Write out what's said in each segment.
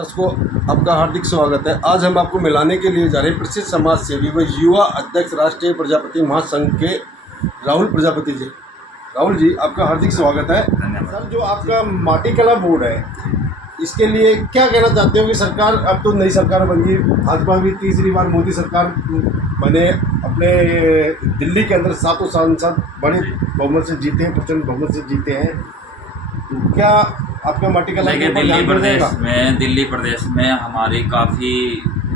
दर्शकों, आपका हार्दिक स्वागत है। आज हम आपको मिलाने के लिए जा रहे हैं प्रसिद्ध समाज सेवी व युवा अध्यक्ष राष्ट्रीय प्रजापति महासंघ के राहुल प्रजापति जी। राहुल जी, आपका हार्दिक स्वागत है। सर, जो आपका माटी कला बोर्ड है, इसके लिए क्या कहना चाहते हो कि सरकार, अब तो नई सरकार बन गई, भाजपा भी तीसरी बार मोदी सरकार बने, अपने दिल्ली के अंदर 7 सांसद बड़े बहुमत से जीते हैं, प्रचंड बहुमत से जीते हैं, तो क्या आपका माटी कला दिल्ली प्रदेश में हमारी काफ़ी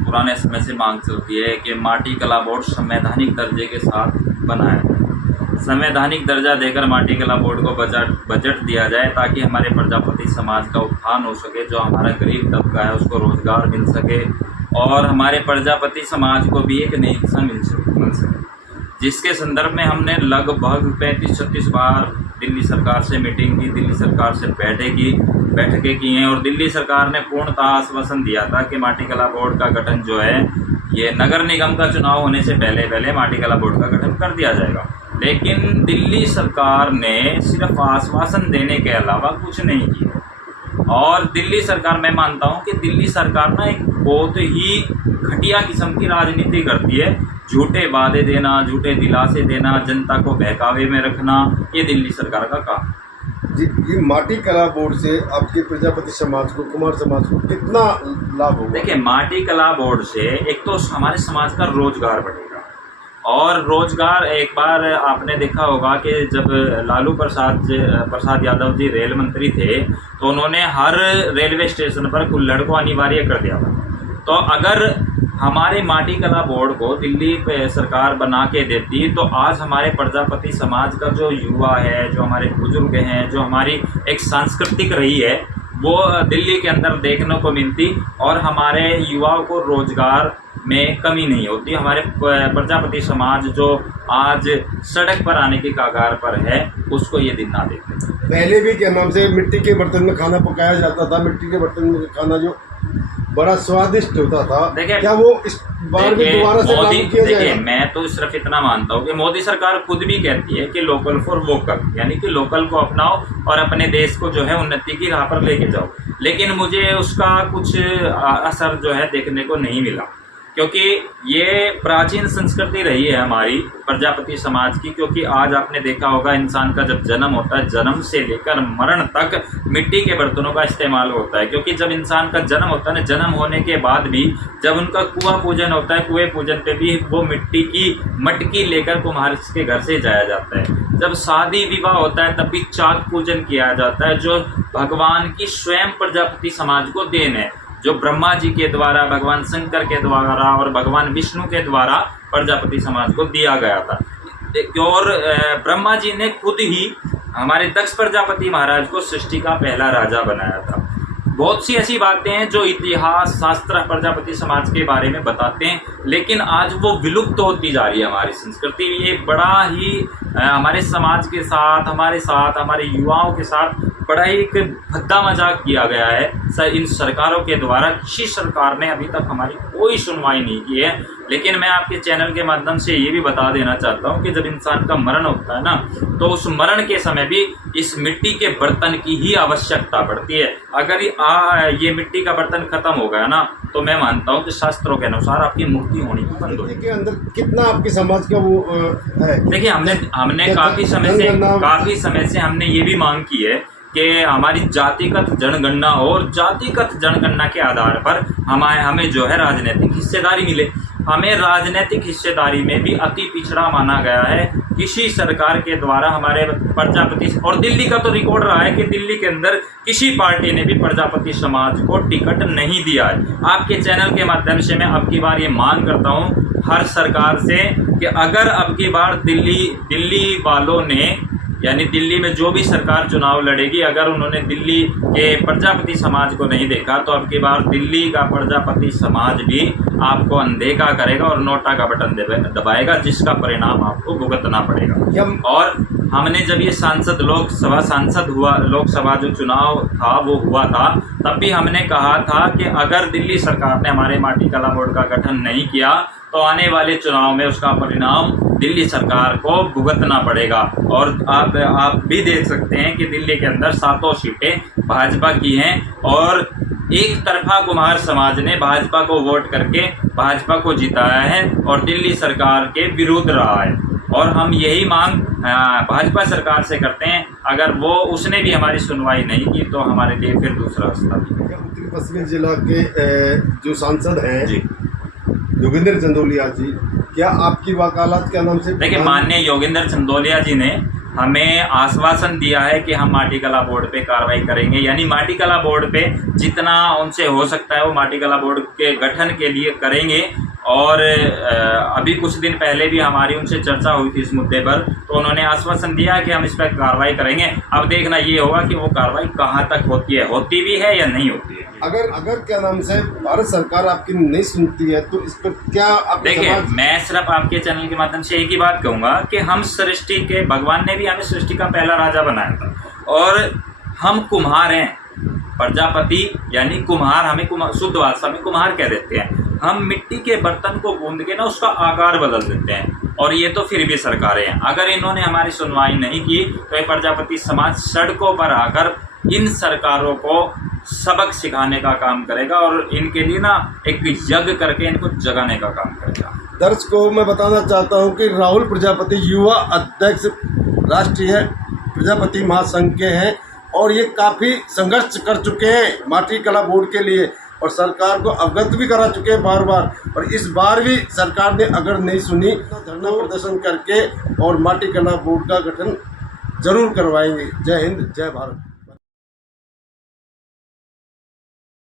पुराने समय से मांग चलती है कि माटी कला बोर्ड संवैधानिक दर्जे के साथ बना है। संवैधानिक दर्जा देकर माटी कला बोर्ड को बजट दिया जाए ताकि हमारे प्रजापति समाज का उत्थान हो सके, जो हमारा गरीब तबका है उसको रोजगार मिल सके और हमारे प्रजापति समाज को भी एक नई दिशा मिल सके। जिसके संदर्भ में हमने लगभग 35-36 बार दिल्ली सरकार से मीटिंग की, दिल्ली सरकार से बैठकें की हैं और दिल्ली सरकार ने पूर्णतः आश्वासन दिया था कि माटी कला बोर्ड का गठन जो है, ये नगर निगम का चुनाव होने से पहले माटी कला बोर्ड का गठन कर दिया जाएगा। लेकिन दिल्ली सरकार ने सिर्फ आश्वासन देने के अलावा कुछ नहीं किया और दिल्ली सरकार, मैं मानता हूं कि दिल्ली सरकार ना एक बहुत ही घटिया किस्म की राजनीति करती है। झूठे वादे देना, झूठे दिलासे देना, जनता को बहकावे में रखना, ये दिल्ली सरकार का काम जी। ये माटी कला बोर्ड से आपके प्रजापति समाज को, कुमार समाज को कितना लाभ होगा? देखिए, माटी कला बोर्ड से एक तो हमारे समाज का रोजगार बढ़ेगा और रोजगार, एक बार आपने देखा होगा कि जब लालू प्रसाद यादव जी रेल मंत्री थे तो उन्होंने हर रेलवे स्टेशन पर कुल्हड़ को अनिवार्य कर दिया था। तो अगर हमारे माटी कला बोर्ड को दिल्ली सरकार बना के देती तो आज हमारे प्रजापति समाज का जो युवा है, जो हमारे बुजुर्ग हैं, जो हमारी एक सांस्कृतिक रही है, वो दिल्ली के अंदर देखने को मिलती और हमारे युवाओं को रोजगार में कमी नहीं होती। हमारे प्रजापति समाज जो आज सड़क पर आने की कगार पर है, उसको ये दिन ना देखे। पहले भी क्या नाम से मिट्टी के बर्तन में खाना पकाया जाता था, मिट्टी के बर्तन में खाना जो बड़ा स्वादिष्ट होता था, क्या वो इस बार भी दोबारा से लागू किया जाएगा? देखिए, मैं तो सिर्फ इतना मानता हूँ कि मोदी सरकार खुद भी कहती है कि लोकल फॉर वोकल, यानी कि लोकल को अपनाओ और अपने देश को जो है उन्नति की राह पर लेके जाओ। लेकिन मुझे उसका कुछ असर जो है देखने को नहीं मिला, क्योंकि ये प्राचीन संस्कृति रही है हमारी प्रजापति समाज की। क्योंकि आज आपने देखा होगा, इंसान का जब जन्म होता है, जन्म से लेकर मरण तक मिट्टी के बर्तनों का इस्तेमाल होता है। क्योंकि जब इंसान का जन्म होता है ना, जन्म होने के बाद भी जब उनका कुआं पूजन होता है, कुएं पूजन पे भी वो मिट्टी की मटकी लेकर कुम्हार के घर से जाया जाता है। जब शादी विवाह होता है तब भी चाक पूजन किया जाता है, जो भगवान की स्वयं प्रजापति समाज को देन है, जो ब्रह्मा जी के द्वारा, भगवान शंकर के द्वारा और भगवान विष्णु के द्वारा प्रजापति समाज को दिया गया था। और ब्रह्मा जी ने खुद ही हमारे दक्ष प्रजापति महाराज को सृष्टि का पहला राजा बनाया था। बहुत सी ऐसी बातें हैं जो इतिहास शास्त्र प्रजापति समाज के बारे में बताते हैं, लेकिन आज वो विलुप्त होती जा रही है हमारी संस्कृति। ये बड़ा ही हमारे समाज के साथ, हमारे युवाओं के साथ बड़ा ही एक भद्दा मजाक किया गया है इन सरकारों के द्वारा। किसी सरकार ने अभी तक हमारी कोई सुनवाई नहीं की है। लेकिन मैं आपके चैनल के माध्यम से ये भी बता देना चाहता हूँ कि जब इंसान का मरण होता है ना, तो उस मरण के समय भी इस मिट्टी के बर्तन की ही आवश्यकता पड़ती है। अगर ये मिट्टी का बर्तन खत्म हो गया ना, तो मैं मानता हूँ कि शास्त्रों के अनुसार आपकी मूर्ति होनी की बंद हो। के अंदर कितना आपके समाज का वो है? देखिए, हमने काफी समय से हमने ये भी मांग की है कि हमारी जातिगत जनगणना और जातिगत जनगणना के आधार पर हमें जो है राजनीतिक हिस्सेदारी मिले। हमें राजनीतिक हिस्सेदारी में भी अति पिछड़ा माना गया है किसी सरकार के द्वारा हमारे प्रजापति। और दिल्ली का तो रिकॉर्ड रहा है कि दिल्ली के अंदर किसी पार्टी ने भी प्रजापति समाज को टिकट नहीं दिया है। आपके चैनल के माध्यम से मैं अब की बार ये मांग करता हूँ हर सरकार से कि अगर अब की बार दिल्ली वालों ने, यानी दिल्ली में जो भी सरकार चुनाव लड़ेगी, अगर उन्होंने दिल्ली के प्रजापति समाज को नहीं देखा, तो अब की बार दिल्ली का प्रजापति समाज भी आपको अनदेखा करेगा और नोटा का बटन दबाएगा, जिसका परिणाम आपको भुगतना पड़ेगा। और हमने जब ये लोकसभा जो चुनाव था वो हुआ था, तब भी हमने कहा था कि अगर दिल्ली सरकार ने हमारे माटी कला बोर्ड का गठन नहीं किया तो आने वाले चुनाव में उसका परिणाम दिल्ली सरकार को भुगतना पड़ेगा। और आप भी देख सकते हैं कि दिल्ली के अंदर 7 सीटें भाजपा की हैं और एक तरफा कुम्हार समाज ने भाजपा को वोट करके भाजपा को जिताया है और दिल्ली सरकार के विरुद्ध रहा है। और हम यही मांग भाजपा सरकार से करते हैं, अगर वो उसने भी हमारी सुनवाई नहीं की तो हमारे लिए फिर दूसरा रास्ता भी है। उत्तरी पश्चिमी जिला के जो सांसद हैं जी योगेंद्र चंदोलिया जी, क्या आपकी वकालत के नाम से? देखिए, माननीय योगेंद्र चंदोलिया जी ने हमें आश्वासन दिया है कि हम माटी कला बोर्ड पे कार्रवाई करेंगे, यानी माटी कला बोर्ड पे जितना उनसे हो सकता है वो माटी कला बोर्ड के गठन के लिए करेंगे। और अभी कुछ दिन पहले भी हमारी उनसे चर्चा हुई थी इस मुद्दे पर, तो उन्होंने आश्वासन दिया कि हम इस पर कार्रवाई करेंगे। अब देखना ये होगा कि वो कार्रवाई कहाँ तक होती भी है या नहीं होती है। अगर क्या नाम से भारत सरकार आपकी नहीं सुनती है तो इस पर क्या आप? देखिए, मैं सिर्फ आपके चैनल के माध्यम से एक ही बात कहूँगा कि हम सृष्टि के, भगवान ने भी हमें सृष्टि का पहला राजा बनाया था और हम कुम्हार हैं, प्रजापति यानी कुम्हार, हमें शुद्ध भाषा में कुम्हार कह देते हैं। हम मिट्टी के बर्तन को गूंद के ना उसका आकार बदल देते हैं और ये तो फिर भी सरकारें हैं। अगर इन्होंने हमारी सुनवाई नहीं की तो ये प्रजापति समाज सड़कों पर आकर इन सरकारों को सबक सिखाने का काम करेगा और इनके लिए ना एक यज्ञ करके इनको जगाने का काम करेगा। दर्शकों, मैं बताना चाहता हूं कि राहुल प्रजापति युवा अध्यक्ष राष्ट्रीय प्रजापति महासंघ के हैं और ये काफ़ी संघर्ष कर चुके हैं माटी कला बोर्ड के लिए और सरकार को अवगत भी करा चुके हैं बार बार। और इस बार भी सरकार ने अगर नहीं सुनी तो धरना प्रदर्शन करके और माटी कला बोर्ड का गठन जरूर करवाएंगे। जय हिंद, जय भारत।